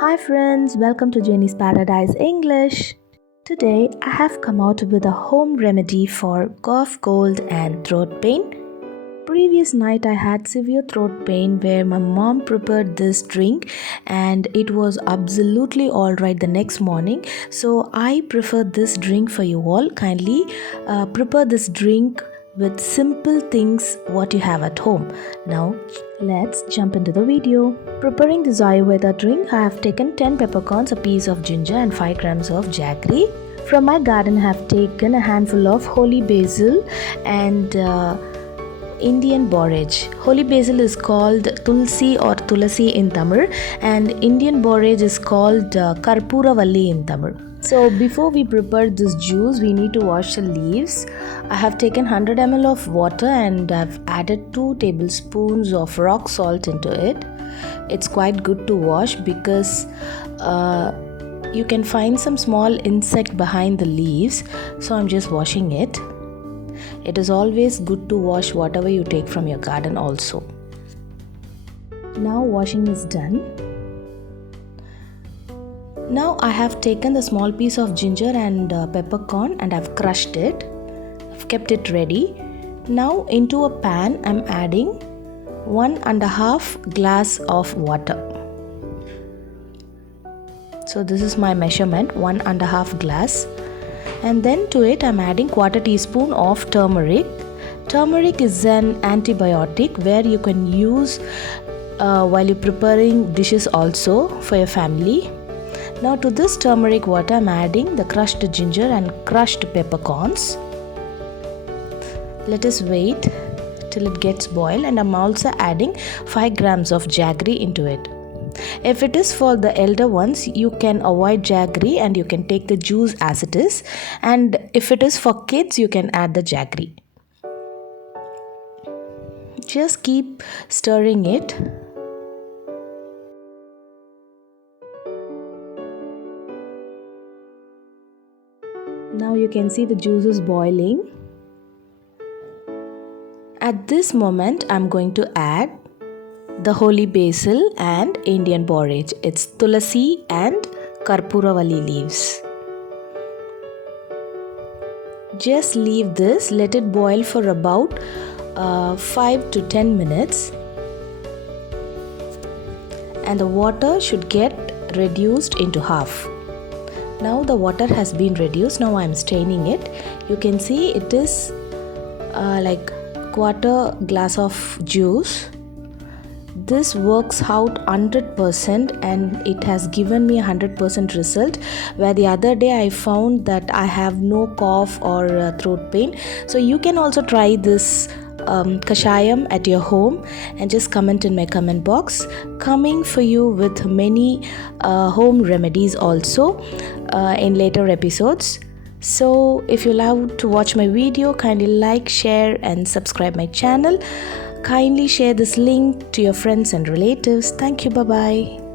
Hi friends, welcome to Jenny's Paradise English. Today I have come out with a home remedy for cough, cold and throat pain. Previous night I had severe throat pain where my mom prepared this drink and it was absolutely alright the next morning. So I prefer this drink for you all. Kindly prepare this drink with simple things what you have at home. Now let's jump into the video. Preparing this Ayurveda drink, I have taken 10 peppercorns, a piece of ginger and 5 grams of jaggery. From my garden I have taken a handful of holy basil and Indian borage. Holy basil is called tulsi or tulasi in Tamil and Indian borage is called karpuravalli in Tamil. So before we prepare this juice, we need to wash the leaves. I have taken 100 ml of water and I've added 2 tablespoons of rock salt into it. It's quite good to wash because you can find some small insect behind the leaves. So I'm just washing it. It is always good to wash whatever you take from your garden also. Now washing is done. Now I have taken the small piece of ginger and peppercorn and I've crushed it. I've kept it ready. Now into a pan I'm adding 1.5 glass of water. So this is my measurement, 1.5 glass. And then to it I'm adding 1/4 teaspoon of turmeric. Turmeric is an antibiotic where you can use while you're preparing dishes also for your family. Now to this turmeric water I'm adding the crushed ginger and crushed peppercorns. Let us wait till it gets boiled and I'm also adding 5 grams of jaggery into it. If it is for the elder ones, you can avoid jaggery and you can take the juice as it is. And if it is for kids, you can add the jaggery. Just keep stirring it. Now you can see the juice is boiling. At this moment, I'm going to add the holy basil and Indian borage. It's tulasi and karpuravalli leaves. Just leave this, let it boil for about 5 to 10 minutes. And the water should get reduced into half. Now the water has been reduced. Now I am straining it. You can see it is like 1/4 glass of juice. This works out 100% and it has given me 100% result, where the other day I found that I have no cough or throat pain. So you can also try this kashayam at your home and just comment in my comment box. Coming for you with many home remedies also in later episodes. So if you love to watch my video, kindly like, share and subscribe my channel. Kindly share this link to your friends and relatives. Thank you. Bye-bye.